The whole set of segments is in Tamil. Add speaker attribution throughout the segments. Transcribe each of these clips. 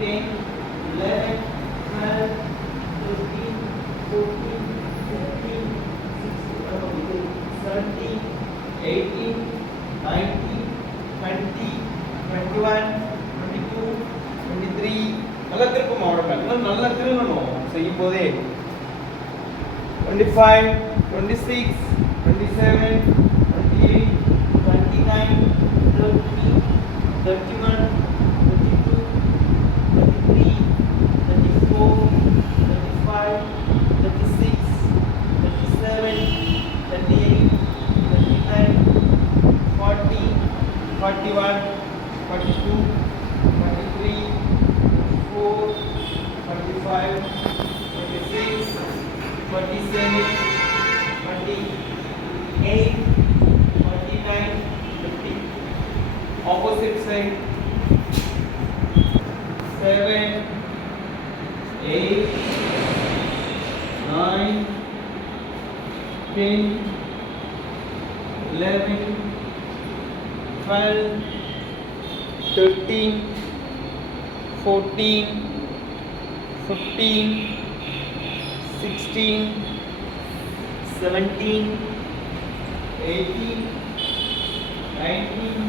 Speaker 1: 10, 11, 12, 13, 14, 15, 16, 17, 18, 19, 20, 21, 22, 23 நல்லா திருப்பம் மாவட்டம் நல்லா திருங்கணும் செய்யும் போதே twenty five twenty six twenty seven forty one forty two forty three four forty five forty six forty seven forty eight forty nine fifty opposite side seven eight nine ten eleven 12 13 14 15 16 17 18 19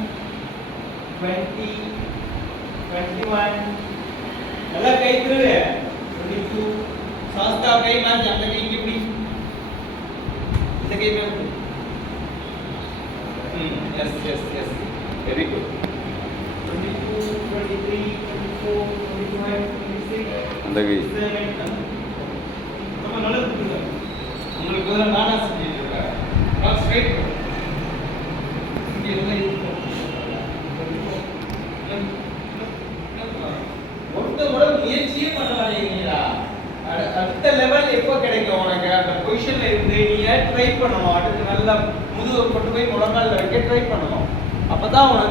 Speaker 1: 20 21 ಎಲ್ಲ ಕೈ ಇದ್ರೂ ಟ್ವೆಂಟಿ ಟೂ ಸಾಸ್ತಾ ಕೈ ಮಾಡ್ತೀವಿ ಅಂತ ಕೈ 23. Yes, yes, yes. Very good. 22, 23, 24, 25, 26,
Speaker 2: அந்த கை
Speaker 1: நம்ம நடந்துக்குங்க உங்களுக்கு பதிலாக நானா செஞ்சுட்டு இருக்கேன் நான் ஸ்ட்ரைட் இங்கே ஒருத்த கூட பண்ண மாட்டேங்கிறீங்களா அடுத்த லெவல் எப்போ கிடைக்கும் பொசிஷன்ல இருந்து நீங்க ட்ரை பண்ணணும் அடுத்து நல்லா முதுகு கொண்டு போய் முழங்கால் வரைக்கும் ட்ரை பண்ணணும் அப்பதான்